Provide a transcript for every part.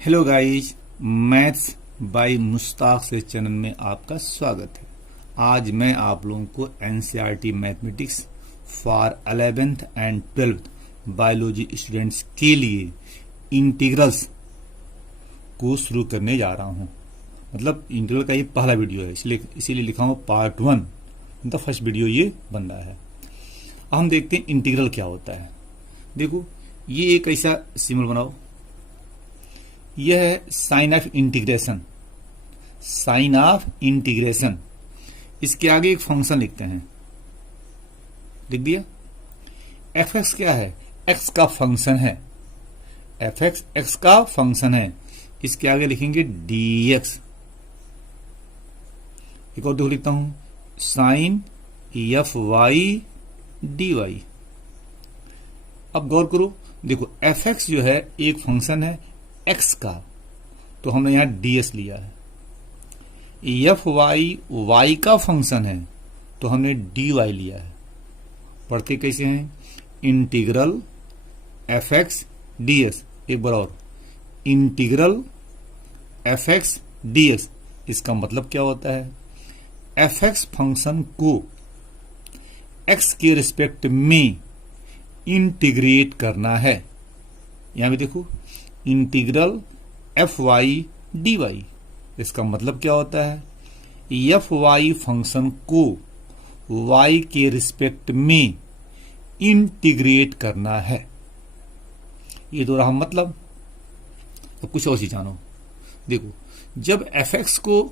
Hello guys, maths by Mushtaq से channel में आपका स्वागत है। आज मैं आप लोगों को NCERT mathematics for 11th and 12th biology students के लिए इंटीग्रल्स को शुरू करने जा रहा हूं। मतलब इंटीग्रल का ये पहला वीडियो है, इसीलिए लिखा हूं पार्ट 1, मतलब फर्स्ट वीडियो ये बन रहा है। अब हम देखते हैं इंटीग्रल क्या होता है। देखो, ये एक ऐसा सिंबल बनाओ, यह है sign of integration. Sign of integration, इसके आगे एक फंक्शन लिखते हैं, लिख दिया। एफ एक्स क्या है? एक्स का फंक्शन है। एफ एक्स एक्स का फंक्शन है। इसके आगे लिखेंगे डी एक्स। एक और देखो लिखता हूं, sign F Y D Y. अब गौर करो, देखो एफ एक्स जो है एक फंक्शन है एक्स का, तो हमने यहां ds लिया है। एफ वाई वाई का फंक्शन है, तो हमने dy लिया है। पढ़ते कैसे हैं? Integral F X D X. एक बार और, integral F X D X. इसका मतलब क्या होता है? एफ एक्स फंक्शन को एक्स के रिस्पेक्ट में इंटीग्रेट करना है। यहां भी देखो, integral F Y D Y. इसका मतलब क्या होता है? एफ वाई फंक्शन को वाई के रिस्पेक्ट में इंटीग्रेट करना है। ये तो रहा मतलब। तो कुछ और चीज जानो। देखो, जब एफ एक्स को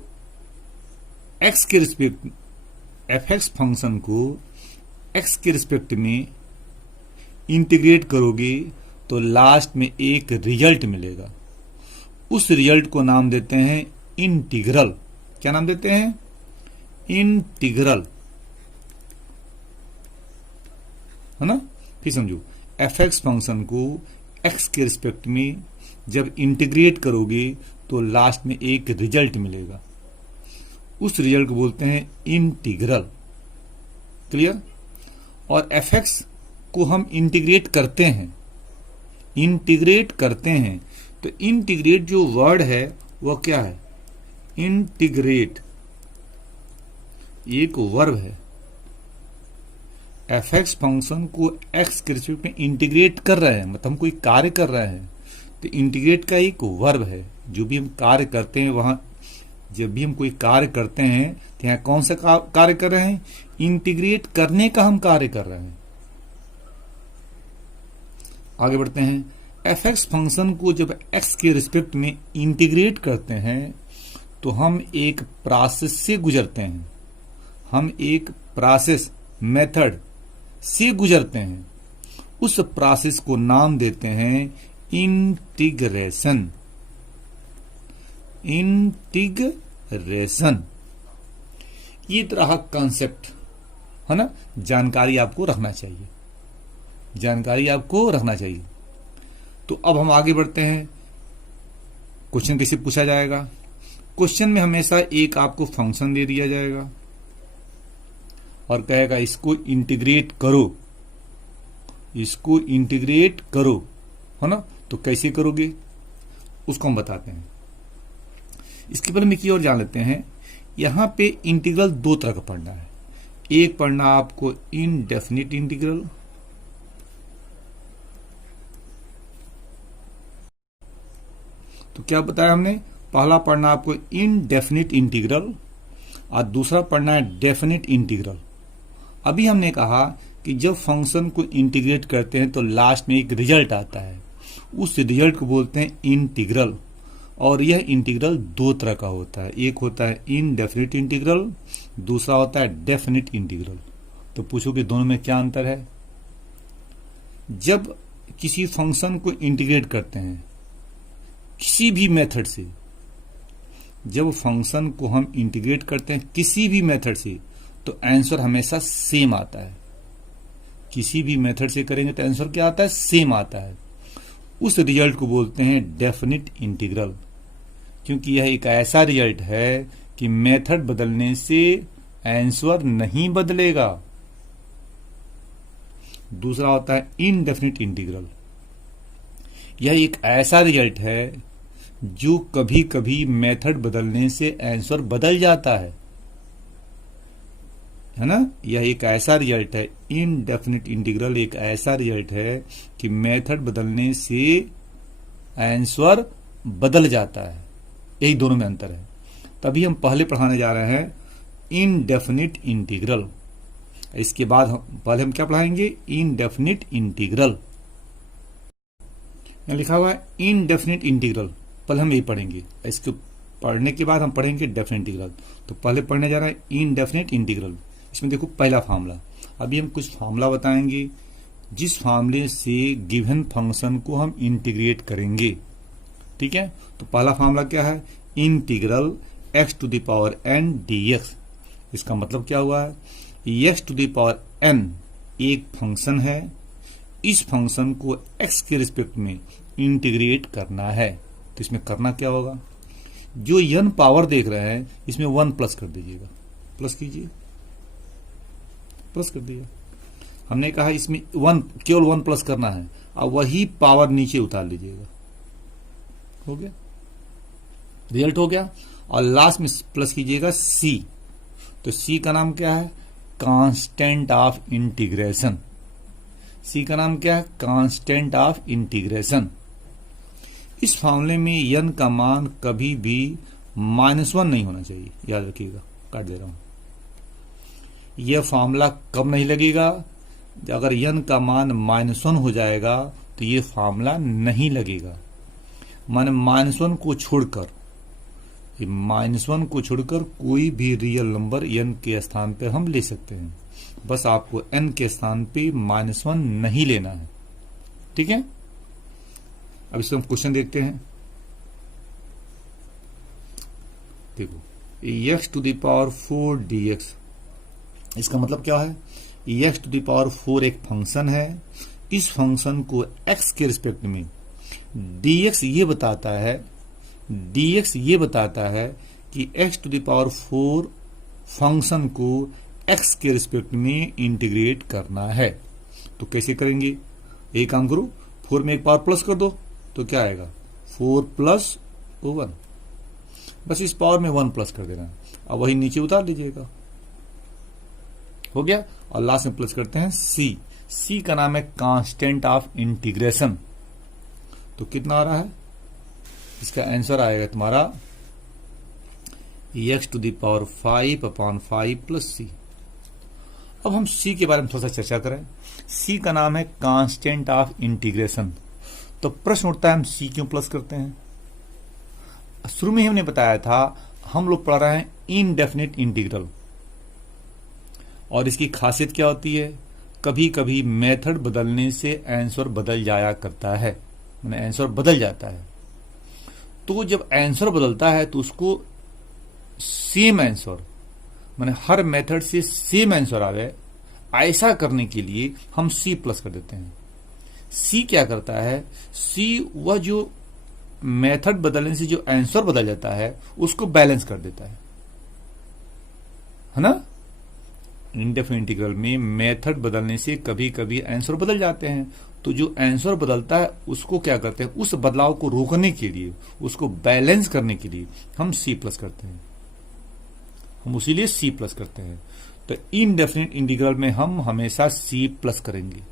एक्स के रिस्पेक्ट, एफ एक्स फंक्शन को एक्स के रिस्पेक्ट में इंटीग्रेट करोगे तो लास्ट में एक रिजल्ट मिलेगा। उस रिजल्ट को नाम देते हैं इंटीग्रल। क्या नाम देते हैं? इंटीग्रल, है ना। फिर समझो, एफ एक्स फंक्शन को एक्स के रिस्पेक्ट में जब इंटीग्रेट करोगे तो लास्ट में एक रिजल्ट मिलेगा। उस रिजल्ट को बोलते हैं इंटीग्रल। क्लियर? और एफ एक्स को हम इंटीग्रेट करते हैं, इंटीग्रेट करते हैं, तो इंटीग्रेट जो वर्ड है वह क्या है? इंटीग्रेट एक वर्ब है। एफ एक्स फंक्शन को एक्स के रिस्पेक्ट में इंटीग्रेट कर रहे हैं, मतलब हम कोई कार्य कर रहे हैं, तो इंटीग्रेट का एक वर्ब है। जो भी हम कार्य करते हैं, वहां जब भी हम कोई कार्य करते हैं तो यहां कौन सा कार्य कर रहे हैं? इंटीग्रेट करने का हम कार्य कर रहे हैं। आगे बढ़ते हैं। एफ एक्स फंक्शन को जब एक्स के रिस्पेक्ट में इंटीग्रेट करते हैं तो हम एक प्रोसेस से गुजरते हैं। हम एक प्रोसेस, मेथड से गुजरते हैं। उस प्रोसेस को नाम देते हैं इंटीग्रेशन। इंटीग्रेशन, ये तरह कॉन्सेप्ट है ना। जानकारी आपको रखना चाहिए, जानकारी आपको रखना चाहिए। तो अब हम आगे बढ़ते हैं। क्वेश्चन कैसे पूछा जाएगा? क्वेश्चन में हमेशा एक आपको फंक्शन दे दिया जाएगा और कहेगा इसको इंटीग्रेट करो, इसको इंटीग्रेट करो, है ना। तो कैसे करोगे उसको हम बताते हैं। इसके पहले में की और जान लेते हैं। यहां पे इंटीग्रल दो तरह का पढ़ना है। एक पढ़ना आपको इनडेफिनिट इंटीग्रल, तो क्या बताया हमने? पहला पढ़ना आपको इनडेफिनिट इंटीग्रल और दूसरा पढ़ना है डेफिनिट इंटीग्रल। अभी हमने कहा कि जब फंक्शन को इंटीग्रेट करते हैं तो लास्ट में एक रिजल्ट आता है, उस रिजल्ट को बोलते हैं इंटीग्रल। और यह इंटीग्रल दो तरह का होता है। एक होता है इनडेफिनिट इंटीग्रल, दूसरा होता है डेफिनिट इंटीग्रल। तो पूछो कि दोनों में क्या अंतर है? जब किसी फंक्शन को इंटीग्रेट करते हैं किसी भी मेथड से, जब फंक्शन को हम इंटीग्रेट करते हैं किसी भी मेथड से, तो आंसर हमेशा सेम आता है। किसी भी मेथड से करेंगे तो आंसर क्या आता है? सेम आता है। उस रिजल्ट को बोलते हैं डेफिनिट इंटीग्रल, क्योंकि यह एक ऐसा रिजल्ट है कि मेथड बदलने से आंसर नहीं बदलेगा। दूसरा होता है इनडेफिनिट इंटीग्रल। यह एक ऐसा रिजल्ट है जो कभी कभी मेथड बदलने से आंसर बदल जाता है ना। यह एक ऐसा रिजल्ट है, इनडेफिनिट इंटीग्रल एक ऐसा रिजल्ट है कि मेथड बदलने से आंसर बदल जाता है। यही दोनों में अंतर है। तभी हम पहले पढ़ाने जा रहे हैं इनडेफिनिट इंटीग्रल। इसके बाद पहले हम क्या पढ़ाएंगे, इनडेफिनिट इंटीग्रल। यहाँ लिखा हुआ है इनडेफिनिट इंटीग्रल, पहले हम यही पढ़ेंगे। इसको पढ़ने के बाद हम पढ़ेंगे डेफिनिट इंटीग्रल। तो पहले पढ़ने जा रहा है इनडेफिनिट इंटीग्रल। इसमें देखो पहला फार्मूला, अभी हम कुछ फार्मूला बताएंगे जिस फार्मूले से गिवन फंक्शन को हम इंटीग्रेट करेंगे। ठीक है, तो पहला फार्मूला क्या है, integral x to the power n dx। इसका मतलब क्या हुआ है, x to the power n एक फंक्शन है, इस फंक्शन को x के रिस्पेक्ट में इंटीग्रेट करना है। तो इसमें करना क्या होगा, जो n पावर देख रहे हैं इसमें 1 प्लस कर दीजिएगा, प्लस कीजिए, प्लस कर दिया। हमने कहा इसमें 1 केवल 1 प्लस करना है, अब वही पावर नीचे उतार लीजिएगा, हो गया, रिजल्ट हो गया। और लास्ट में प्लस कीजिएगा c। तो c का नाम क्या है, कांस्टेंट ऑफ इंटीग्रेशन। c का नाम क्या है, कांस्टेंट ऑफ इंटीग्रेशन। इस फॉर्मूले में n का मान कभी भी -1 नहीं होना चाहिए, याद रखिएगा। काट दे रहा हूं, यह फॉर्मूला कब नहीं लगेगा, अगर n का मान -1 हो जाएगा तो यह फॉर्मूला नहीं लगेगा। माने -1 को छोड़कर, -1 को छोड़कर कोई भी रियल नंबर n के स्थान पे हम ले सकते हैं, बस आपको n के स्थान पे -1 नहीं लेना है। ठीक है, अब इसको हम क्वेश्चन देखते हैं। देखो x to the power 4 dx, इसका मतलब क्या है, x टू द पावर 4 एक फंक्शन है, इस फंक्शन को x के रिस्पेक्ट में dx ये बताता है कि x to the power 4 function को x के रिस्पेक्ट में इंटीग्रेट करना है। तो कैसे करेंगे, एक काम करो, 4 में एक पावर प्लस कर दो तो क्या आएगा, 4 प्लस 1, बस इस पावर में 1 प्लस कर देना, अब वही नीचे उतार लीजिएगा, हो गया। और लास्ट में प्लस करते हैं c का नाम है कांस्टेंट ऑफ इंटीग्रेशन। तो कितना आ रहा है, इसका आंसर आएगा तुम्हारा x to the power 5/5 plus c। अब हम c के बारे में थोड़ा सा चर्चा करें। c का नाम है कांस्टेंट ऑफ इंटीग्रेशन। तो प्रश्न उठता है हम c क्यों प्लस करते हैं। शुरू में ही हमने बताया था, हम लोग पढ़ रहे हैं इनडेफिनिट इंटीग्रल, और इसकी खासियत क्या होती है, कभी कभी मेथड बदलने से आंसर बदल जाया करता है, माने आंसर बदल जाता है। तो जब आंसर बदलता है तो उसको सेम आंसर, माने हर मेथड से सेम आंसर आवे, ऐसा करने के लिए हम c प्लस कर देते हैं। c क्या करता है, c वह जो मेथड बदलने से जो आंसर बदल जाता है उसको बैलेंस कर देता है ना। इनडेफिनिट इंटीग्रल में मेथड बदलने से कभी कभी आंसर बदल जाते हैं, तो जो आंसर बदलता है उसको क्या करते हैं, उस बदलाव को रोकने के लिए, उसको बैलेंस करने के लिए हम c प्लस करते हैं, हम इसीलिए c प्लस करते हैं। तो इनडेफिनिट इंटीग्रल में हम हमेशा c प्लस करेंगे।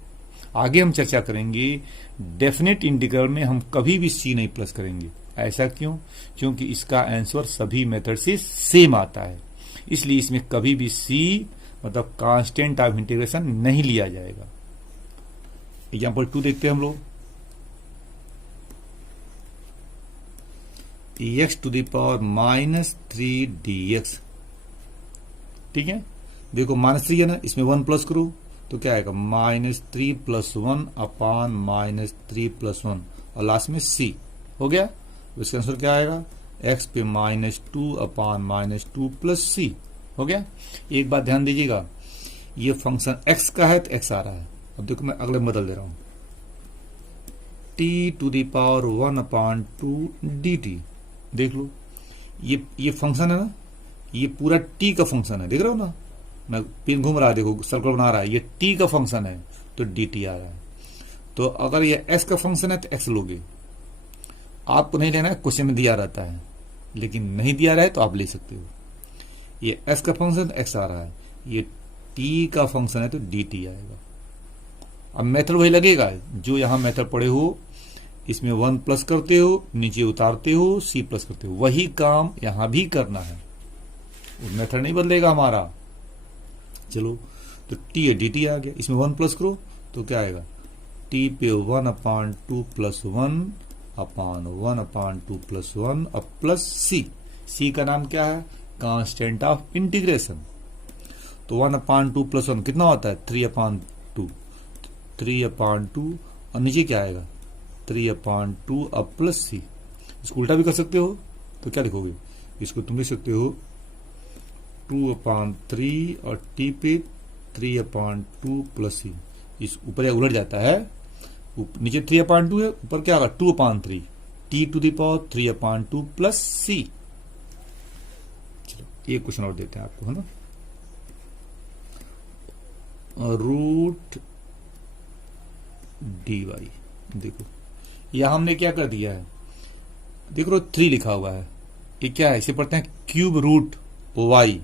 आगे हम चर्चा करेंगे डेफिनिट इंटीग्रल में हम कभी भी c नहीं प्लस करेंगे। ऐसा क्यों, क्योंकि इसका आंसर सभी मेथड से सेम आता है, इसलिए इसमें कभी भी c मतलब कांस्टेंट ऑफ इंटीग्रेशन नहीं लिया जाएगा। एग्जाम्पल 2 देखते हैं हम लोग। x to the power -3 dx। ठीक है, देखो -3 है ना, इसमें 1 प्लस करो तो क्या आएगा, -3 + 1 अपान -3 + 1 और लास्ट में c, हो गया। तो इसका आंसर क्या आएगा, x पे -2 अपान -2 + c, हो गया। एक बात ध्यान दीजिएगा, ये फंक्शन x का है तो x आ रहा है। अब देखो मैं अगले में बदल दे रहा हूं, t to the power 1/2 dt। देख लो, ये फंक्शन है ना, ये पूरा t का फंक्शन है, देख रहे हो ना, मैं पिन घूम रहा है, देखो सर्कल बना रहा है, ये t का फंक्शन है तो dt आ रहा है। तो अगर ये x का फंक्शन है तो x लोगे, आपको नहीं लेना है, क्वेश्चन में दिया रहता है, लेकिन नहीं दिया रहा है तो आप ले सकते हो। ये s का फंक्शन x आ रहा है, ये t का फंक्शन है तो dt आएगा। अब मेथड वही लगेगा जो यहां मेथड पढ़े हो, इसमें 1 प्लस करते हो, नीचे उतारते हो, c प्लस करते हो, वही काम यहां भी करना है, मेथड नहीं बदलेगा हमारा। चलो तो t है dt आ गया, इसमें 1 प्लस करो तो क्या आएगा, t पे 1/2 प्लस 1/1/2 प्लस 1 अब प्लस c का नाम क्या है, कांस्टेंट ऑफ इंटीग्रेशन। तो 1/2 प्लस 1 कितना होता है, 3/2 और नीचे क्या आएगा 3/2 अब प्लस c। इसको उल्टा भी कर सकते हो, तो क्या लिखोगे, इसको तुम लिख सकते हो 2/3 और t पे 3/2 प्लस c। इस ऊपर उलट जाता है, नीचे 3/2 है, ऊपर क्या होगा 2/3 t to the power 3/2 plus c। चलो एक क्वेश्चन और देते हैं आपको, है ना, रूट dy। देखो यहां हमने क्या कर दिया है, देख लो 3 लिखा हुआ है, ये क्या है, इसे पढ़ते हैं क्यूब रूट y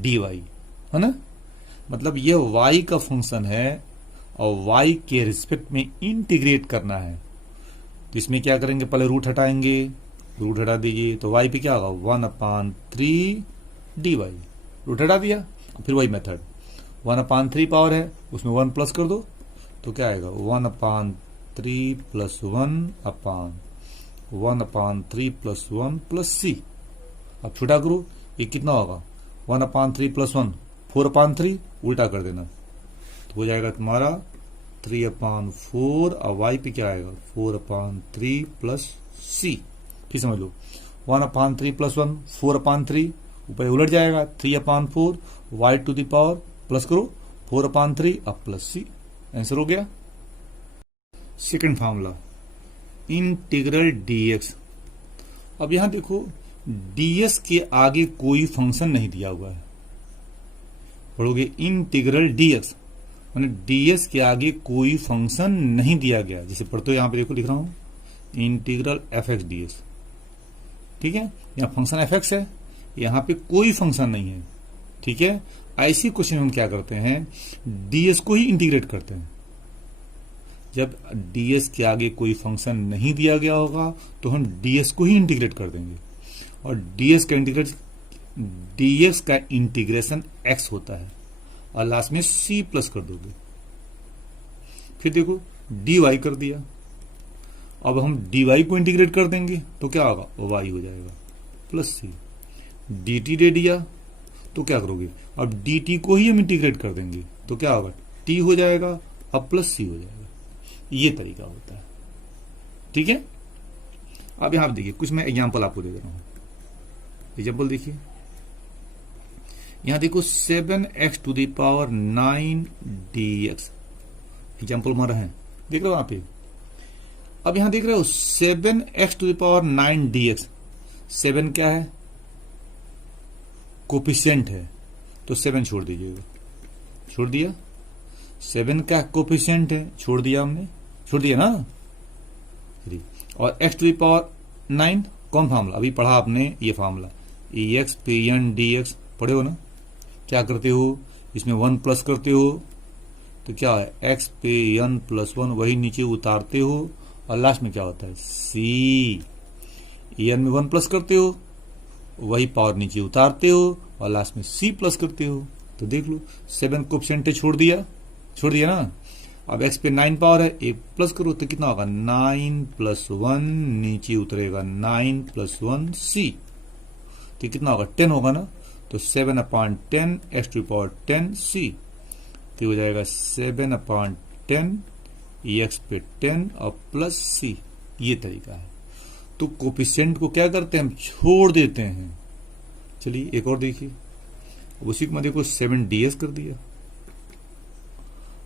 dy, है ना, मतलब ये y का फंक्शन है और y के रिस्पेक्ट में इंटीग्रेट करना है। तो इसमें क्या करेंगे, पहले रूट हटाएंगे, रूट हटा दीजिए तो y पे क्या होगा 1/3 dy, रूट हटा दिया, फिर वही मेथड 1/3 पावर है, उसमें 1 प्लस कर दो तो क्या आएगा 1/3 प्लस 1/3 प्लस 1 प्लस c। अब छोटा करो, ये कितना होगा 1/3 प्लस 1 4/3, उल्टा कर देना तो हो जाएगा तुम्हारा 3/4 और y पे क्या आएगा 4/3 प्लस c। फिर समझ लो 1/3 प्लस 1 4/3, ऊपर उलट जाएगा 3/4 y to the power plus करो 4/3 अब प्लस c। आंसर हो गया। Second formula integral dx। अब यहां देखो ds के आगे कोई फंक्शन नहीं दिया हुआ है, पढ़ोगे इंटीग्रल dx माने ds के आगे कोई फंक्शन नहीं दिया गया, जैसे पढ़ते हो यहां पे देखो लिख रहा हूं इंटीग्रल fx ds, ठीक है, यहां फंक्शन fx है, यहां पे कोई फंक्शन नहीं है, ठीक है। ऐसी क्वेश्चन हम क्या करते हैं, ds को ही इंटीग्रेट करते हैं। जब ds के आगे कोई फंक्शन नहीं दिया गया होगा तो हम ds को ही इंटीग्रेट कर देंगे, और dx का इंटीग्रेशन x होता है और लास्ट में c प्लस कर दोगे। फिर देखो dy कर दिया, अब हम dy को इंटीग्रेट कर देंगे तो क्या होगा y हो जाएगा प्लस c। dt दे दिया तो क्या करोगे, अब dt को ही हम इंटीग्रेट कर देंगे तो क्या होगा t हो जाएगा अब प्लस c हो जाएगा। ये तरीका होता है, ठीक है। अब यहां देखिए कुछ मैं एग्जांपल आपको दे दे रहा हूं। एग्जांपल देखिए, यहां देखो 7x to the power 9 dx, example हमारा है, देख रहे हो वहां पे। अब यहां देख रहे हो 7x to the power 9 dx, 7 क्या है कोफिशिएंट है तो 7 छोड़ दीजिएगा, छोड़ दिया, 7 का कोफिशिएंट है छोड़ दिया हमने, छोड़ दिया ना। और x टू द पावर 9 कौन फार्मूला अभी पढ़ा आपने, ये फार्मूला ex पे n dx पढ़े हो ना। क्या करते हो, इसमें 1 प्लस करते हो तो क्या है x पे n प्लस 1, वही नीचे उतारते हो और लास्ट में क्या होता है c। n में 1 प्लस करते हो, वही पावर नीचे उतारते हो और लास्ट में c प्लस करते हो। तो देख लो 7 कोफिशिएंट छोड़ दिया, छोड़ दिया ना। अब x पे 9 पावर है, 1 प्लस करो तो कितना होगा 9 प्लस 1, नीचे उतरेगा 9 प्लस 1 c, तो कितना होगा 10 होगा ना। तो 7/10 x टू पावर 10 c, तो हो जाएगा 7/10 x पे 10 और प्लस c। ये तरीका है। तो कोफिशिएंट को क्या करते हैं हम छोड़ देते हैं। चलिए एक और देखिए, उसी को मैं देखो 7 ds कर दिया।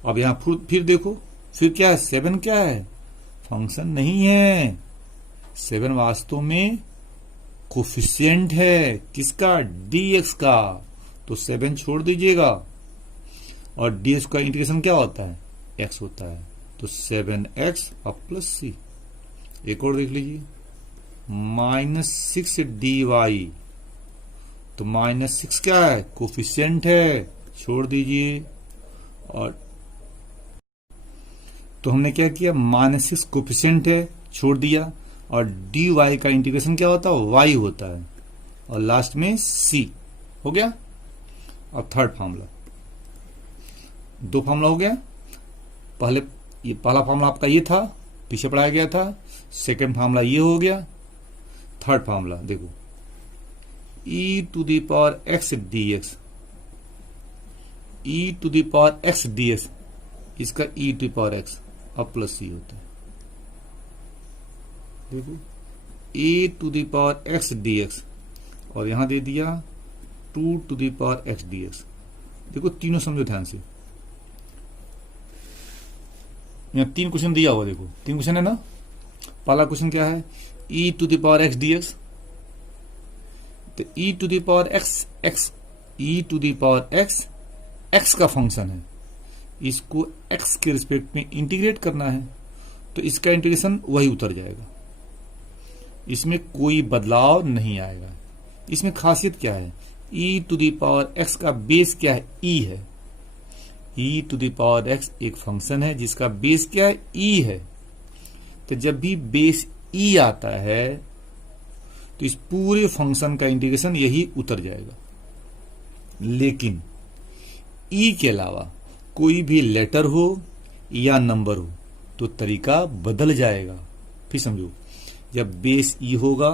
अब यहां फिर देखो, फिर क्या है 7 क्या है फंक्शन नहीं है, 7 वास्तव में कोफिशिएंट है, किसका dx का, तो 7 छोड़ दीजिएगा और dx का इंटीग्रेशन क्या होता है x होता है, तो 7x और प्लस c। एक और देख लीजिए, -6 dy, तो -6 क्या है, कोफिशिएंट है, छोड़ दीजिए। और तो हमने क्या किया, -6 कोफिशिएंट है, छोड़ दिया। और dy का इंटीग्रेशन क्या होता है, y होता है, और लास्ट में c हो गया। अब थर्ड फार्मूला, दो फार्मूला हो गया। ये पहला फार्मूला आपका ये था, पीछे पढ़ाया गया था। सेकंड फार्मूला ये हो गया। थर्ड फार्मूला देखो, e⁻x dx, e⁻x dx, इसका e⁻x अब प्लस c होता है। देखो e⁻x dx, और यहां दे दिया 2⁻x dx। देखो तीनों समझो ध्यान से, यहाँ 3 क्वेश्चन दिया हुआ, देखो 3 क्वेश्चन है ना। पहला क्वेश्चन क्या है, e⁻x dx, तो e⁻x x का फंक्शन है, इसको x के रिस्पेक्ट में इंटीग्रेट करना है, तो इसका इंटीग्रेशन वही उतर जाएगा, इसमें कोई बदलाव नहीं आएगा। इसमें खासियत क्या है, e⁻x का बेस क्या है, e है। e⁻x एक फंक्शन है जिसका बेस क्या है, e है। तो जब भी बेस e आता है तो इस पूरे फंक्शन का इंटीग्रेशन यही उतर जाएगा। लेकिन e के अलावा कोई भी लेटर हो या नंबर हो तो तरीका बदल जाएगा। फिर समझो, जब बेस e होगा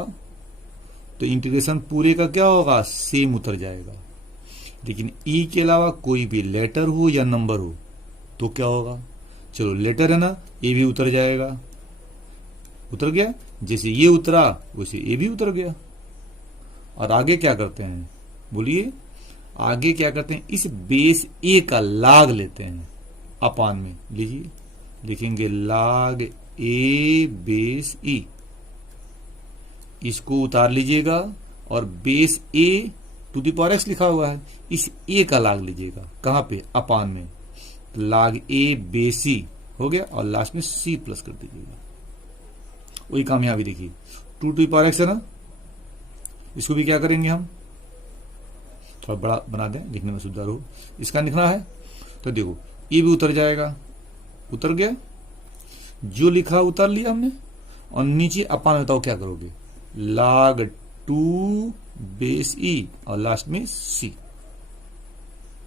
तो इंटीग्रेशन पूरे का क्या होगा, सेम उतर जाएगा। लेकिन e के अलावा कोई भी लेटर हो या नंबर हो तो क्या होगा, चलो लेटर है ना, ए भी उतर जाएगा। उतर गया, जैसे ये उतरा वैसे ए भी उतर गया। और आगे क्या करते हैं, बोलिए, आगे क्या करते हैं, इस बेस ए का लाग लेते हैं, अपान में लीजिए, लिखेंगे लाग ए बेस ई, इसको उतार लीजिएगा और base A to the power X लिखा हुआ है, इस ए का लाग लीजिएगा, कहां पे, अपान में, लाग ए बेसी हो गया, और लास्ट में सी प्लस कर दीजिएगा। वही काम यहां भी देखिए, 2 टू द पावर एक्स है ना, इसको भी क्या करेंगे हम, थोड़ा बड़ा बना दें, लिखने में सुधार हो, इसका लिखना है। तो देखो ये भी उतर जाएगा, उतर गया, जो लिखा उतार लिया हमने, और नीचे अपान बताओ क्या करोगे, log 2 बेस ई, और लास्ट में सी।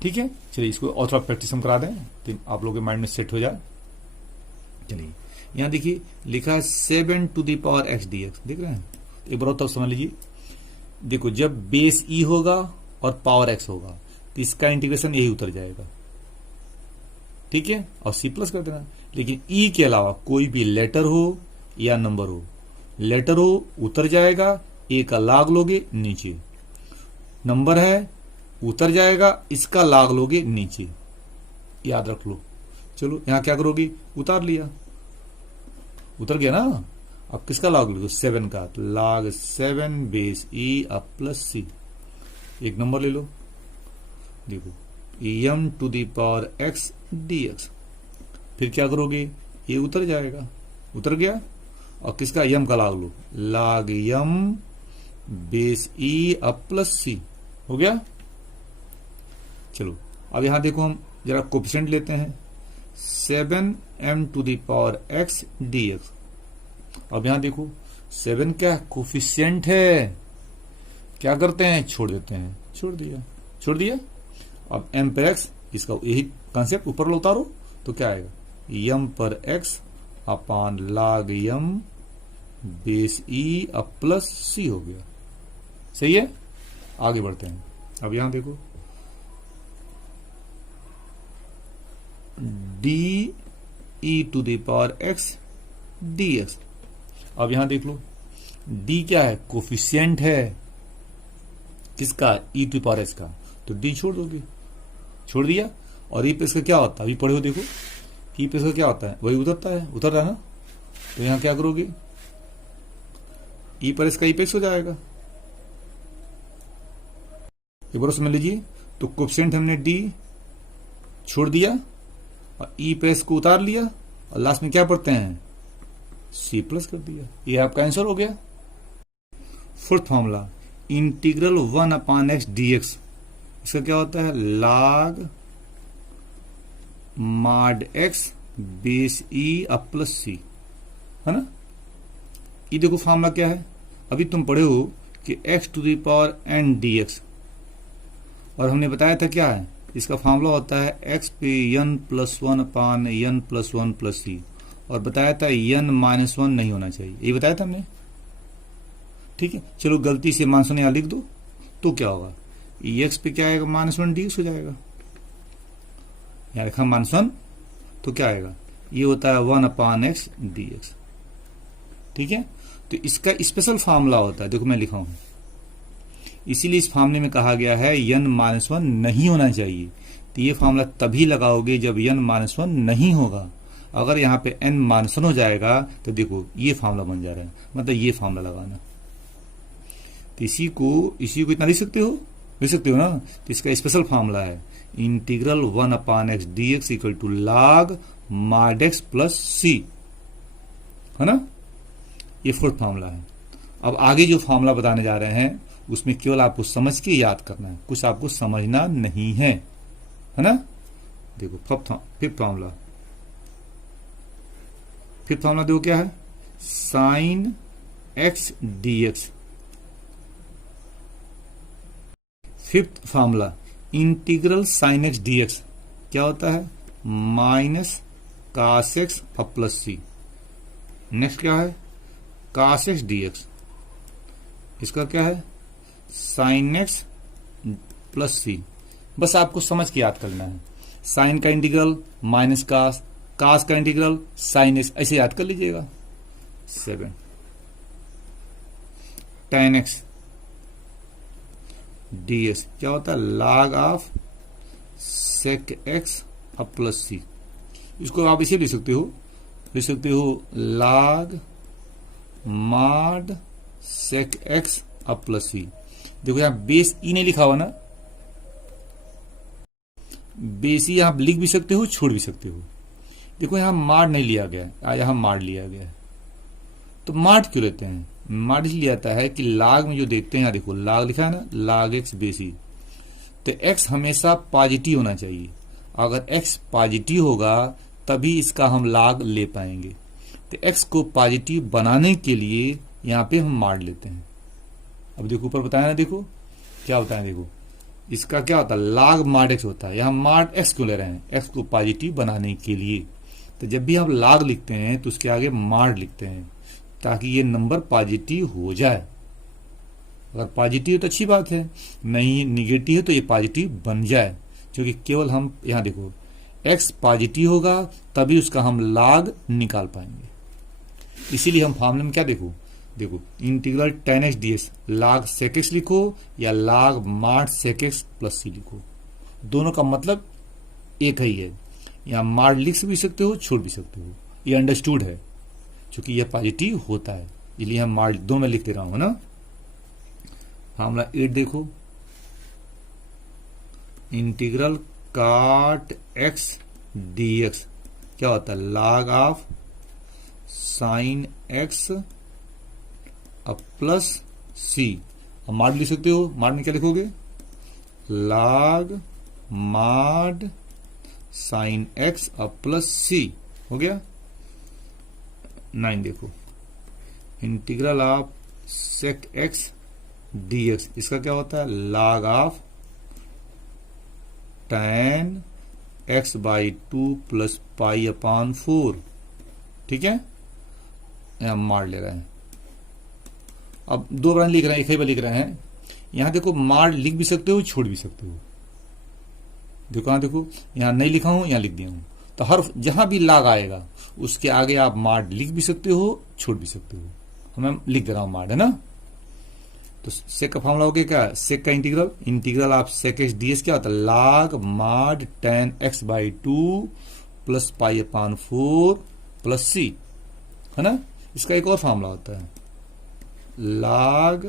ठीक है, चलिए इसको और थोड़ा प्रैक्टिस हम करा दें तो आप लोगों के माइंड में सेट हो जाए। चलिए यहां देखिए लिखा है 7 to the power X dx, देख रहे हैं, एक बार तब समझ लीजिए। देखो जब बेस ई होगा और पावर एक्स होगा तो इसका इंटीग्रेशन यही उतर जाएगा, ठीक है, और सी प्लस कर देना। लेकिन ई के अलावा कोई भी लेटर हो या नंबर हो, लेटर हो उतर जाएगा, ए का लाग लोगे नीचे, नंबर है उतर जाएगा, इसका लाग लोगे नीचे, याद रख लो। चलो यहां क्या करोगे, उतार लिया, उतर गया ना, अब किसका लाग लोगे, 7 का, तो लाग 7 बेस ई अब प्लस सी। एक नंबर ले लो, देखो m to the power x dx, फिर क्या करोगे, ये उतर जाएगा, उतर गया, और किसका, m का लाग लो, लाग m बेस e अब प्लस सी हो गया। चलो अब यहां देखो, हम जरा कोफिशिएंट लेते हैं, 7m to the power x dx। अब यहां देखो 7 क्या कोफिशिएंट है, क्या करते हैं, छोड़ देते हैं, छोड़ दिया। अब m पर x, इसका यही कॉन्सेप्ट ऊपर उतारो तो क्या आएगा, m पर x अपान लाग m बेस e अब प्लस c हो गया। सही है, आगे बढ़ते हैं। अब यहां देखो D E to the power x dx। अब यहां देख लो d क्या है, कोफिशिएंट है, किसका, e टू पावर x का, तो d छोड़ दोगे, छोड़ दिया। और e पे इसका क्या होता है, अभी पढ़े हो देखो, e पे इसका क्या होता है, वही उतरता है, उतर रहा है ना, तो यहां क्या करोगे, e पर इसका e पे x हो जाएगा। एक बार समझ लीजिए, तो कोफिशिएंट हमने d छोड़ दिया और e पे x को उतार लिया, और लास्ट में क्या पढ़ते हैं, c प्लस कर दिया, ये आपका आंसर हो गया। Fourth formula integral 1/x dx, इसका क्या होता है log mod x base e अब प्लस सी, है ना। ये देखो फॉर्मूला क्या है, अभी तुम पढ़े हो कि x to the power n dx, और हमने बताया था क्या है, इसका फॉर्मूला होता है x पे n plus 1/n plus 1 plus C, और बताया था n -1 नहीं होना चाहिए, ये बताया था हमने। ठीक है, चलो गलती से -1 यहां लिख दो तो क्या होगा, x पे क्या आएगा -1 dx हो जाएगा। यहां लिखा -1 तो क्या आएगा, ये होता है 1/x dx। ठीक है, तो इसका स्पेशल फार्मूला होता है, देखो मैं लिखा हूं, इसीलिए इस फार्मूले में कहा गया है n -1 नहीं होना चाहिए। तो ये फार्मूला तभी लगाओगे जब n -1 नहीं होगा। अगर यहाँ पे n -1 हो जाएगा तो देखो ये फार्मूला बन जा रहा है, मतलब ये फार्मूला लगाना। तो इसी को इतना लिख सकते हो ना। तो इसका स्पेशल फार्मूला है integral 1/x dx equal to log mod x plus C, है ना। ये फोर्थ फार्मूला है। अब आगे जो फार्मूला बताने जा रहे हैं उसमें केवल आपको समझ के याद करना है, कुछ आपको समझना नहीं है ना। देखो फिफ्थ फार्मूला देखो क्या है, sine x dx। Fifth formula integral sine x dx क्या होता है, माइनस cos x अब प्लस सी। नेक्स्ट क्या है, cos x dx, इसका क्या है साइन x प्लस सी। बस आपको समझ के याद करना है, साइन का इंटीग्रल माइनस कास, कास का इंटीग्रल साइन x, ऐसे याद कर लीजिएगा। 7 tan x ds क्या होता है log ऑफ sec x अब प्लस सी। इसको आप इसे लिख सकते हो log mod sec x अब प्लस सी। देखो यहां बेस ई नहीं लिखा हुआ ना, बेस ई यहां लिख भी सकते हो छोड़ भी सकते हो। देखो यहां माड नहीं लिया गया, यहां माड लिया गया। तो माड क्यों लेते हैं, माड इसलिए आता है कि लाग में जो देखते हैं, यहां देखो लाग लिखा है ना, लाग एक्स बेस ई, तो एक्स हमेशा पॉजिटिव होना चाहिए। अगर एक्स पॉजिटिव होगा तभी इसका हम लाग ले पाएंगे। तो एक्स को पॉजिटिव बनाने के लिए यहां पे हम माड लेते हैं। अब देखो ऊपर बताया ना, देखो क्या बताया, देखो इसका क्या होता है log mod x होता है। यहां mod x क्यों ले रहे हैं, x को पॉजिटिव बनाने के लिए। तो जब भी हम log लिखते हैं तो उसके आगे mod लिखते हैं ताकि ये नंबर पॉजिटिव हो जाए। अगर पॉजिटिव है तो अच्छी बात है, नहीं निगेटिव है तो ये पॉजिटिव बन जाए, क्योंकि केवल हम यहां देखो x पॉजिटिव होगा तभी उसका हम log निकाल पाएंगे। इसीलिए हम फॉर्मूले में क्या देखो integral tan x ds log sec x लिखो या log mod sec x plus C लिखो, दोनों का मतलब एक ही है। यहां mod लिख भी सकते हो छोड़ भी सकते हो, ये अंडरस्टूड है क्योंकि यह पॉजिटिव होता है, इसलिए हम mod दोनों में लिख दे रहा हूं ना। फॉर्मूला 8 देखो, इंटीग्रल cot x dx क्या होता है log ऑफ साइन x अब प्लस सी। अब माड लिख सकते हो, माड में क्या लिखोगे log mod साइन x अब प्लस सी, हो गया। 9 देखो integral of sec x dx, इसका क्या होता है log of tan x by 2 plus pi upon 4। ठीक है, यहां मार ले रहे हैं। अब दो बार लिख रहे हैं, एक ही बार लिख रहे हैं। यहां देखो मार लिख भी सकते हो छोड़ भी सकते हो। देखो यहां देखो, यहां नहीं लिखा हूं यहां लिख दिया हूं, तो हर जहां भी लाग आएगा उसके आगे आप मार लिख भी सकते हो छोड़ भी सकते हो। मैं लिख दे रहा हूं मार, है ना। तो सेक का फॉर्मूला हो गया क्या, सेक का integral of sec x dx क्या होता है log mod tan x by 2 plus pi upon 4 plus C, है ना। इसका एक और फॉर्मूला होता है log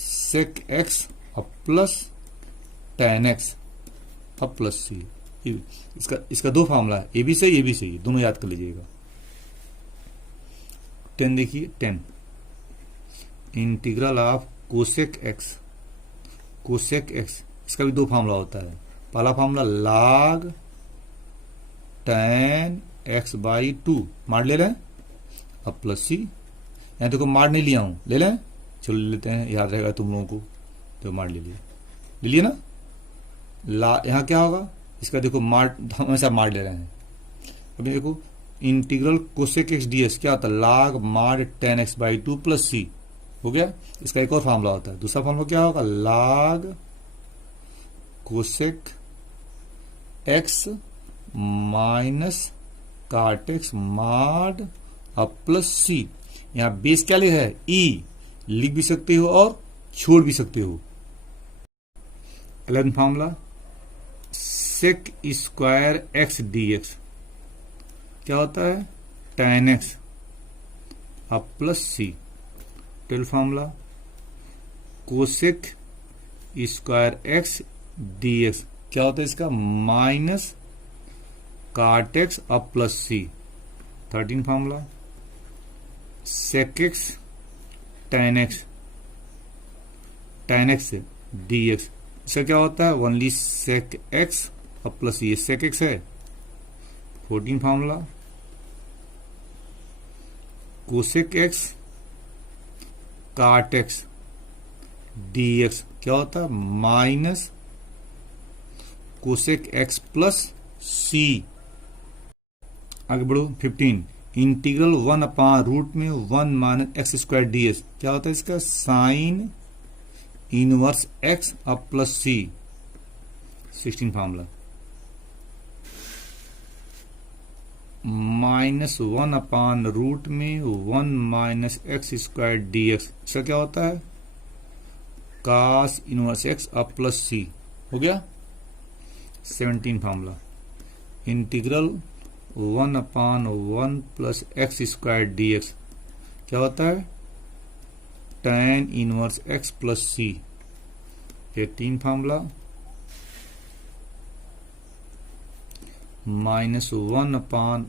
sec x अब प्लस tan x अब प्लस सी। इसका दो फॉर्मूला है, ये भी सही, दोनों याद कर लीजिएगा। 10 देखिए, 10 integral of cosec x, cosec x, इसका भी दो फार्मूला होता है। पहला formula log tan x by 2, मार ले रहे हैं, अब प्लस सी, यहाँ देखो मार नहीं लिया हूं, ले लें, चलो ले लेते हैं, याद रहेगा तुम लोगों को, तो मार ले लिए ना। यहाँ क्या होगा, इसका देखो मार, हमेशा मार ले रहे हैं। अभी देखो integral cosec x D S क्या होता है, log मार tan x बाई 2 प्लस सी, हो गया। इसका एक और फार्मूला होता है, दूसरा फार्मूला क्या होगा, log cosec x minus cot x माड अब प्लस सी। यहां बेस क्या लिखा है, ई, लिख भी सकते हो और छोड़ भी सकते हो। 11 formula sec square X D X क्या होता है, tan एक्स अब plus C. 12 formula cosec square X D X क्या होता है, इसका माइनस काट एक्स अब plus C. 13 formula sec X tan X D X, इसका क्या होता है, ओनली सेक एक्स अब प्लस ये सेक एक्स है। 14 formula cosec X cot X D X क्या होता है, माइनस कोसेक एक्स प्लस सी। आगे बढ़ो। 15 इंटीग्रल 1 अपॉन रूट में 1 minus x square D S क्या होता है, इसका साइन इनवर्स एक्स अब प्लस सी। 16 फार्मूला माइनस 1 अपॉन रूट में 1 minus x square D X, इसका क्या होता है, कास इनवर्स एक्स अब प्लस सी, हो गया। 17 formula integral 1 upon 1 plus x square D X क्या होता है, tan इनवर्स एक्स प्लस सी। 18 formula minus 1 upon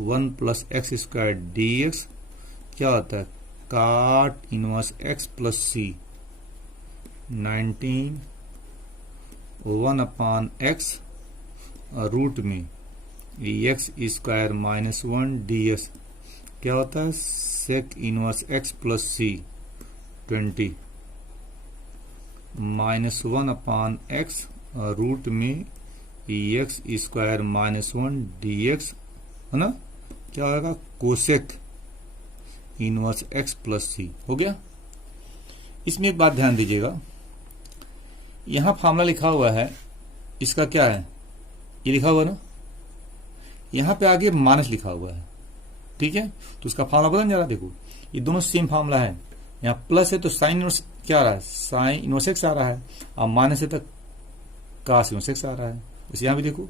1 plus x square D X क्या होता है, काट इनवर्स एक्स प्लस सी। 19 1 अपॉन एक्स रूट में x square minus 1 D X क्या होता है, सेक इनवर्स एक्स प्लस सी। 20 माइनस 1 अपॉन एक्स रूट में x square minus 1 D x है ना, क्या होगा, कोसेक इनवर्स एक्स प्लस सी, हो गया। इसमें एक बात ध्यान दीजिएगा, यहां फॉर्मूला लिखा हुआ है, इसका क्या है, ये लिखा हुआ ना, यहां पे आगे माइनस लिखा हुआ है, ठीक है, तो उसका फॉर्मूला बदल जा रहा है। देखो ये दोनों सेम फॉर्मूला है, यहां प्लस है तो साइन इनवर्स क्या आ रहा है, साइन इनवर्स एक्स आ रहा है, और माइनस है तो कास इनवर्स एक्स आ रहा है। इस यहां भी देखो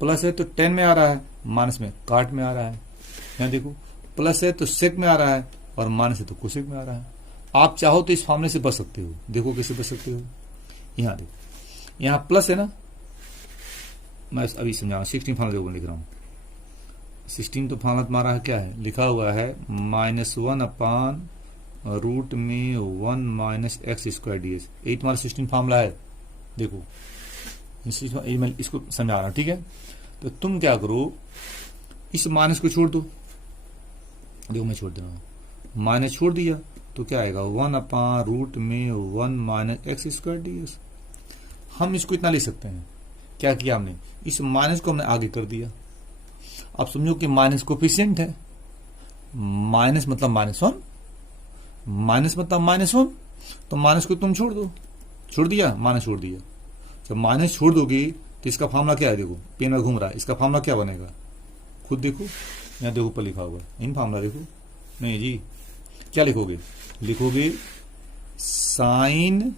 प्लस है तो tan में आ रहा है, माइनस में काट में आ रहा है। यहां देखो प्लस है तो सेक में आ रहा है और माइनस है तो कोसेक में आ रहा है। आप चाहो तो इस फॉर्मूले से बच सकते हो, देखो कैसे बच सकते हो। यहां देखो यहां प्लस है ना, मैं अभी समझाऊंगा। 16 फार्मूला देखो लिख रहा हूं, 16 तो फॉर्मूला तुम्हारा है, क्या है लिखा हुआ है, माइनस 1 अपॉन रूट में 1 minus x square D S, यही तुम्हारा 16 फार्मूला है। देखो मैं इसको समझा रहा हूं, ठीक है। तो तुम क्या करो, इस माइनस को छोड़ दो, देखो मैं छोड़ दे रहा हूं, माइनस छोड़ दिया तो क्या आएगा, 1 अपॉन रूट में 1 minus x square D S. हम इसको इतना लिख सकते हैं, क्या किया हमने, इस माइनस को हमने आगे कर दिया। अब समझो कि माइनस कोफिशिएंट है, माइनस मतलब -1, माइनस मतलब -1, तो माइनस को तुम छोड़ दो, छोड़ दिया, माइनस छोड़ दिया। जब माइनस छोड़ दोगे तो इसका फॉर्मूला क्या है, देखो पेन में घूम रहा है, इसका फॉर्मूला क्या बनेगा, खुद देखो, यहां देखो ऊपर लिखा हुआ है, इन फॉर्मूला देखो, नहीं जी, क्या लिखोगे, लिखोगे साइन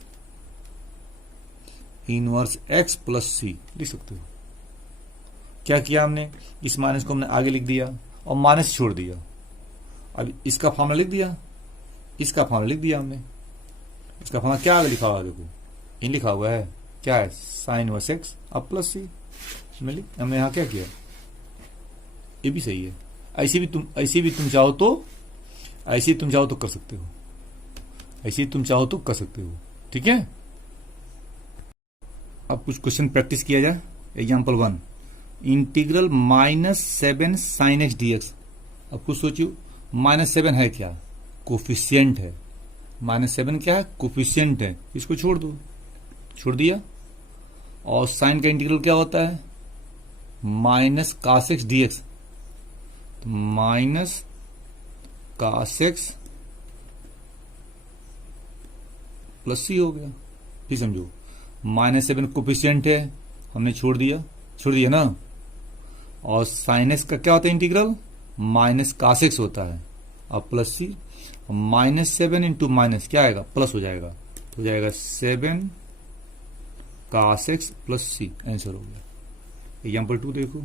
इनवर्स एक्स प्लस सी, लिख सकते हो। क्या किया हमने, इस माइनस को हमने आगे लिख दिया और माइनस छोड़ दिया। अब इसका फॉर्मूला लिख दिया, इसका फॉर्मूला लिख दिया हमने। इसका फॉर्मूला क्या आगे लिखा हुआ है, देखो इन लिखा हुआ है, क्या है, साइन इनवर्स एक्स अब प्लस सी। हमने यहां क्या किया, ये भी सही है। ऐसे भी तुम चाहो तो, ऐसे तुम चाहो तो कर सकते हो। ऐसे ही तुम चाहो तो कर सकते हो। ठीक है, अब कुछ क्वेश्चन प्रैक्टिस किया जाए। Example 1, integral -7 sin x dx। अब कुछ सोचियो, -7 है क्या? कोफिशियंट है। -7 क्या है? कोफिशियंट है। इसको छोड़ दो, छोड़ दिया। और साइन का इंटीग्रल क्या होता है? -cos x dx, तो -cos x प्लस सी हो गया। फिर समझो, -7 कोफिशियंट है, हमने छोड़ दिया ना। और साइन एक्स का क्या होता है इंटीग्रल? -cos x होता है। अब प्लस सी, -7 इंटू माइनस क्या आएगा? प्लस हो जाएगा, तो हो जाएगा 7 cos x प्लस सी। आंसर हो गया। एग्जाम्पल 2 देखो,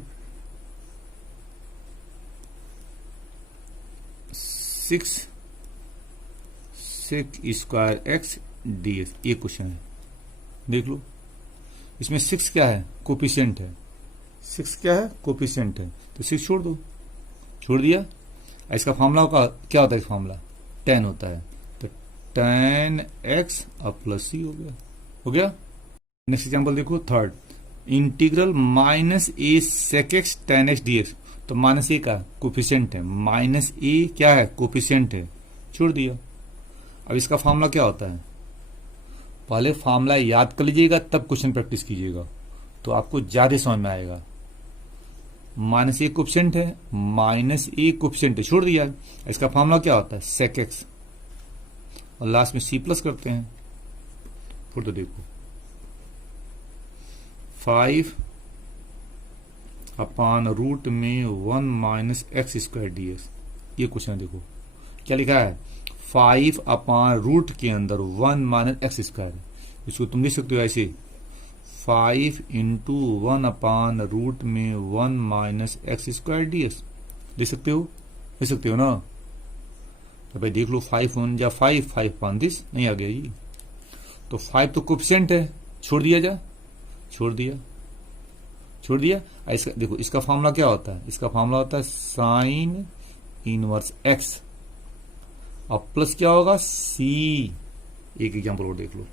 6 sec² x dx, ये क्वेश्चन है, देख लो। इसमें 6 क्या है? कोफिशिएंट है। 6 क्या है? कोफिशिएंट है, तो 6 छोड़ दो, छोड़ दिया। इसका फॉर्मूला का क्या होता है? फॉर्मूला tan होता है, तो tan x अब प्लस सी हो गया, हो गया। नेक्स्ट एग्जाम्पल देखो, third, integral -a sec x tan x dx। तो -a का कोफिशिएंट है, -a क्या है? कोफिशिएंट है, छोड़ दिया। अब इसका फॉर्मूला क्या होता है? पहले फॉर्मूला याद कर लीजिएगा, तब क्वेश्चन प्रैक्टिस कीजिएगा, तो आपको ज्यादा समझ में आएगा। -a कोफिशिएंट है, -a कोफिशिएंट है, छोड़ दिया। इसका फॉर्मूला क्या होता है? sec x, और लास्ट में c प्लस करते हैं। फिर तो देखो, 5 अपॉन रूट में 1 - x² dx, ये क्वेश्चन देखो क्या लिखा है? 5 अपॉन रूट के अंदर 1 - x²। इसको तुम लिख सकते हो ऐसे, 5 इंटू 1 अपॉन रूट में 1 - x² dx। लिख सकते हो ना? तो भाई देख लो, 5 1 जा 5, 5 अपॉन दिस, नहीं आ गया ये। तो 5 तो कोफिशिएंट है, छोड़ दिया। इसका देखो, इसका फॉर्मूला क्या होता है? इसका फॉर्मूला होता है साइन इनवर्स x, और प्लस क्या होगा? c। एक एग्जांपल और देख लो,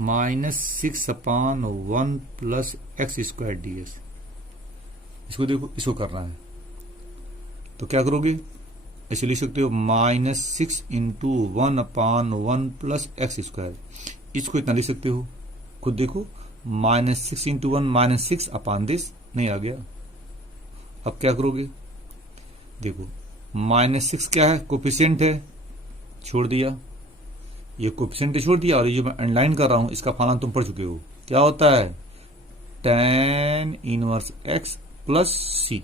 -6 अपॉन 1 प्लस x² dx। इसको देखो, इसको करना है, तो क्या करोगे? ऐसे लिख सकते हो, -6 इंटू 1 अपॉन 1 प्लस x²। इसको इतना लिख सकते हो, खुद देखो, -6 इंटू 1 -6 अपॉन दिस, नहीं आ गया। अब क्या करोगे? देखो, -6 क्या है? कोफिशिएंट है, छोड़ दिया। ये कोफिशिएंट छोड़ दिया, और ये जो मैं अंडरलाइन कर रहा हूं, इसका फॉर्मूला तुम पढ़ चुके हो, क्या होता है? tan inverse x plus c।